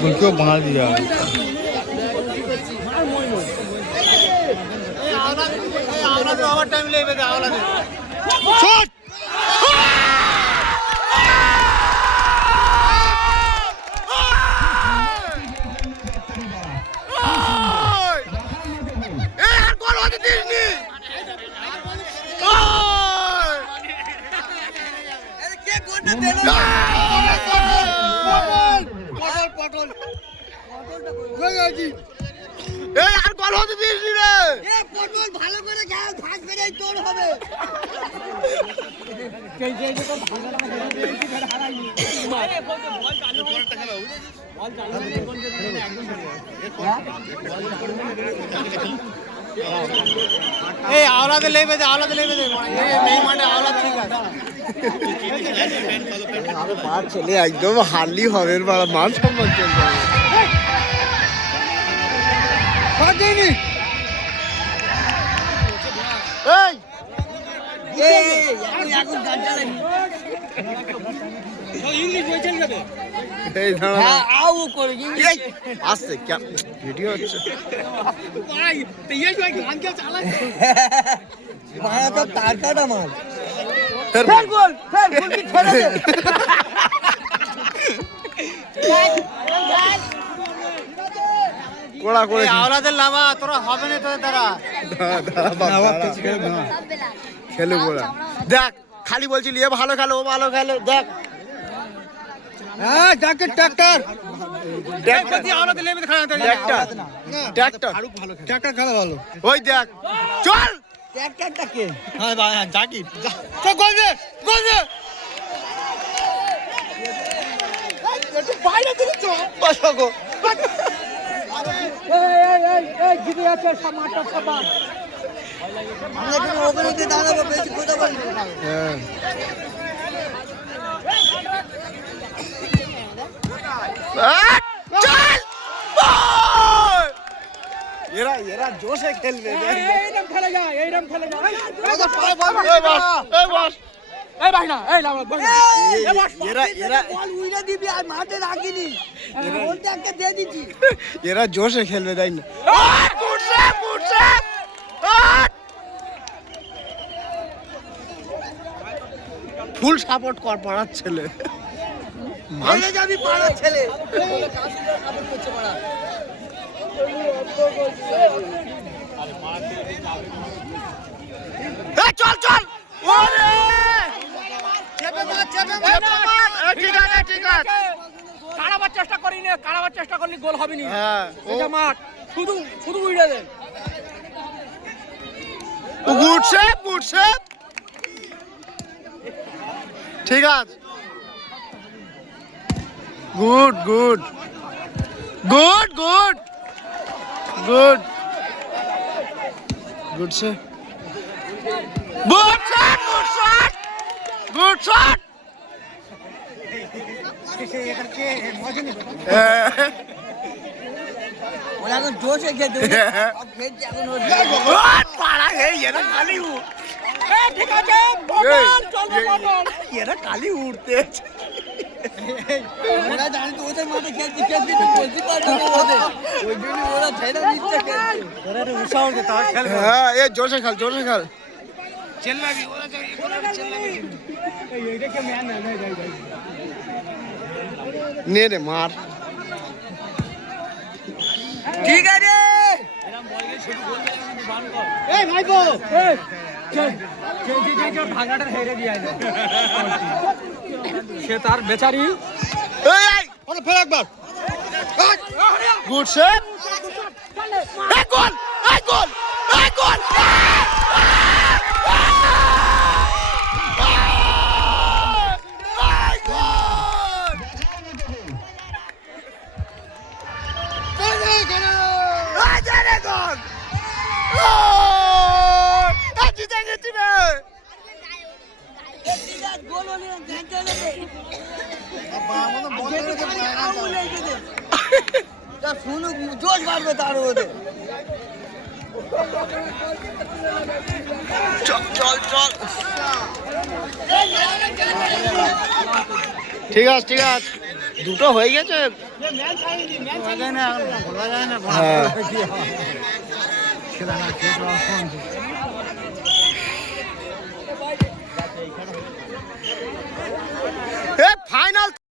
গোলকেও বাঙালি দিয়া ভালো করে খেল, ভাগ বেড়ে তোর হবে। এই আওলাদে লেবে দে, আওলাদে লেবে দে, এই মাঠে আওলাদ ঠিক আছে। মাঠ চলে একদম হারলি হবে, মান সম্মান চলবে। আসছে ভিডিও হচ্ছে তার কাটা মাল কোড়া করে আওলাদের লাভা তোরা হবে না তোদের দ্বারা খেলে কোড়া দেখ, খালি বলছি লিয়ে ভালো খেলো, ও ভালো খেলো, দেখ ট্রাক্টর খেলা ভালো, ওই দেখ চল ট্রাক্টরটাকে জাকির গোল দে, গোল দে বাইরে দিকে চল বসো এরা জোশে খেলবে, এইরকম খেলা যায়, এইরকম খেলা যায়। এরা জোশে খেলবে, তাই না? ফুল সাপোর্ট কর পাড়ার ছেলে, যাবি পাড়ার ছেলে। চল চল, কাড়াবার চেষ্টা করিনি, কাড়াবার চেষ্টা করলে গোল হবে না। এটা মাঠ শুধু শুধু উড়ে দেন। গুড শেপ, গুড শেপ, ঠিক আছে, good good good good good good shape, good shot, good shot, good shot. ওরা এখন জোশে খেতে ঠিক আছে, বদল চলবে, বদল। এরা খালি উঠতে ওরা জানি তো ওদের মাঠে খেলতে খেলতে বলতে পারবে না ওদের, ওই জন্য ওরা ছেড়ে দিচ্ছে খেলতে। ওরা একটু উৎসাহ দে, তাও খেলবে। হ্যাঁ, এ জোশে খেল, জোশে খেল, চেল্লাবি, ওরা চেল্লাবি। এইটাকে ম্যান না যাই যাই। নে রে মার, ঠিক আছে। এরকম বল গিয়ে শুধু গোল মেরে কিন্তু বান কর। এই ভাইপো, এই চল যে ভাঙাটা হেরে দিয়ে আইলো। সে তার বেচারি। এই ওরে ফের একবার, গুড শেপ, এই গোল, এই গোল, এই গোল। শুনুক, জোশ বাড়বে তার ওদের। চল চল চল, ঠিক আছে ঠিক আছে, দুটো হয়ে গেছে। বলা যায় না হ্যাঁ। কি হয়।